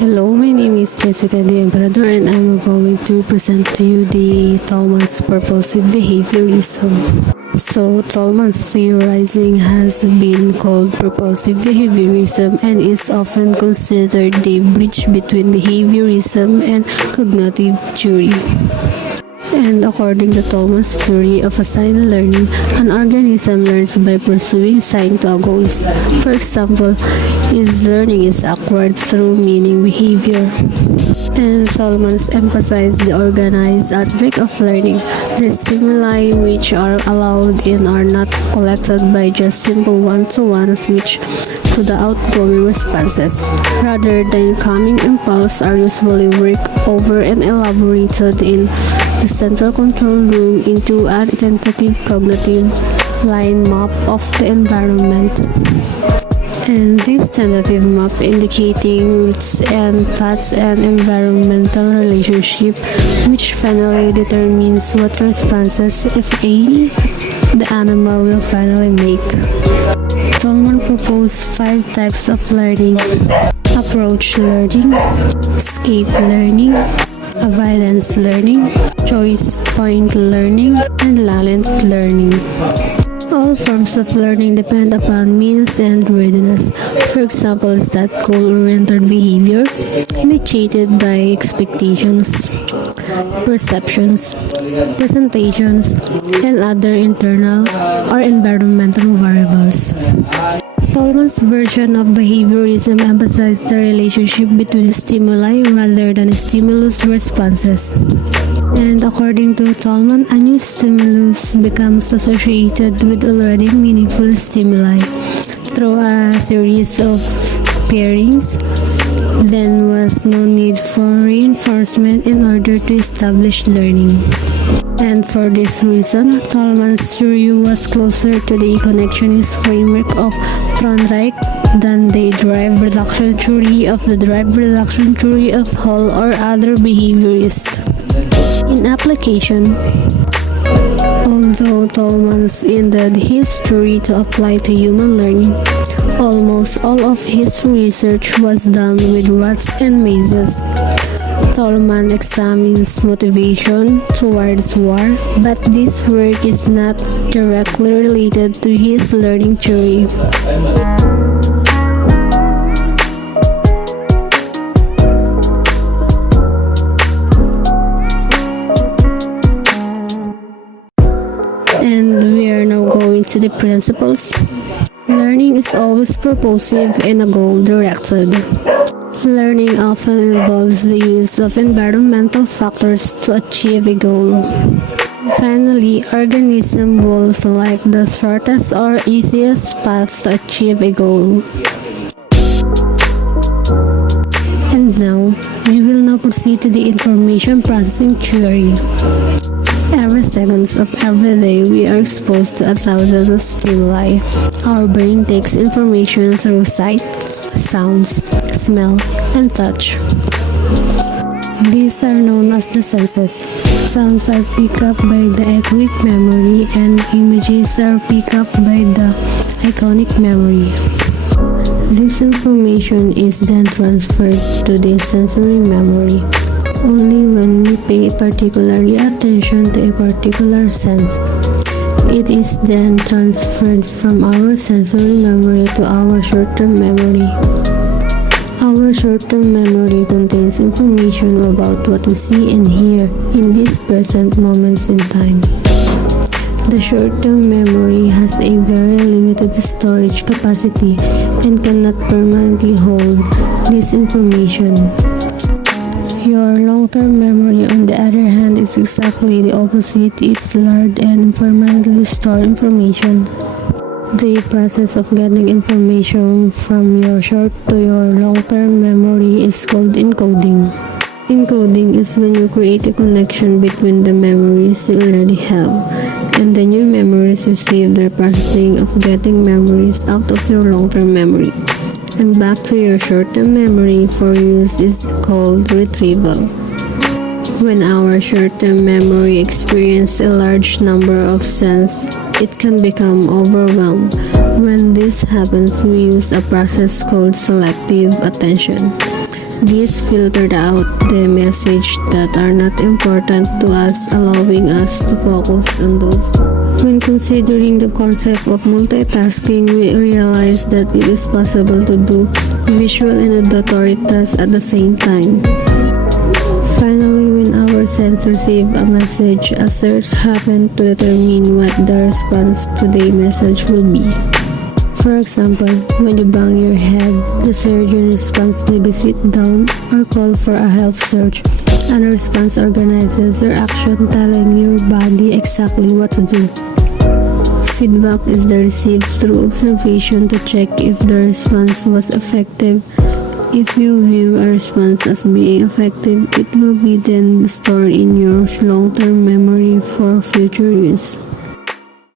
Hello, my name is Jessica the Emperador and I'm going to present to you the Tolman's Purposive Behaviorism. So, Tolman's theorizing has been called Purposive Behaviorism and is often considered the bridge between behaviorism and cognitive theory. And according to Tolman's theory of assigned learning, an organism learns by pursuing assigned to a goal. For example, his learning is acquired through meaning behavior. And Tolman's emphasized the organized aspect of learning. The stimuli which are allowed in are not collected by just simple one-to-one switch to the outgoing responses. Rather, the incoming impulse are usually worked over and elaborated in the central control room into an tentative cognitive line map of the environment. And this tentative map indicating routes and paths and environmental relationship which finally determines what responses, if any, the animal will finally make. Tolman proposed 5 types of learning: approach learning, escape learning, avoidance learning, choice point learning, and latent learning. All forms of learning depend upon means and readiness. For example, is that goal-oriented behavior mediated by expectations, perceptions, presentations, and other internal or environmental variables. Tolman's version of behaviorism emphasized the relationship between stimuli rather than stimulus responses. And according to Tolman, a new stimulus becomes associated with already meaningful stimuli through a series of pairings. Then was no need for reinforcement in order to establish learning. And for this reason, Tolman's theory was closer to the connectionist framework of Thorndike than the drive reduction theory of Hall or other behaviorists. In application, although Tolman's ended his theory to apply to human learning, almost all of his research was done with rats and mazes. Tolman examines motivation towards war, but this work is not directly related to his learning theory. And we are now going to the principles. Learning is always purposive and a goal-directed. Learning often involves the use of environmental factors to achieve a goal. Finally, organisms will select the shortest or easiest path to achieve a goal. And now, we will now proceed to the information processing theory. Every seconds of every day, we are exposed to 1,000 stimuli. Our brain takes information through sight, sounds, smell, and touch. These are known as the senses. Sounds are picked up by the echoic memory and images are picked up by the iconic memory. This information is then transferred to the sensory memory. Only when we pay particularly attention to a particular sense, it is then transferred from our sensory memory to our short-term memory. Our short-term memory contains information about what we see and hear in these present moments in time. The short-term memory has a very limited storage capacity and cannot permanently hold this information. Your long-term memory, on the other hand, is exactly the opposite. It's large and permanently stored information. The process of getting information from your short to your long-term memory is called encoding. Encoding is when you create a connection between the memories you already have and the new memories you save. The processing of getting memories out of your long-term memory and back to your short-term memory for use is called retrieval. When our short-term memory experiences a large number of senses, it can become overwhelmed When this happens, we use a process called selective attention. This filtered out the messages that are not important to us, allowing us to focus on those. When considering the concept of multitasking, we realize that it is possible to do visual and auditory tasks at the same time. Finally, when our sense receive a message, a search happens to determine what the response to the message will be. For example, when you bang your head, the surgeon response may be sit down or call for a help search, and the response organizes your action, telling your body exactly what to do. Feedback is received through observation to check if the response was effective. If you view a response as being effective, it will be then stored in your long-term memory for future use.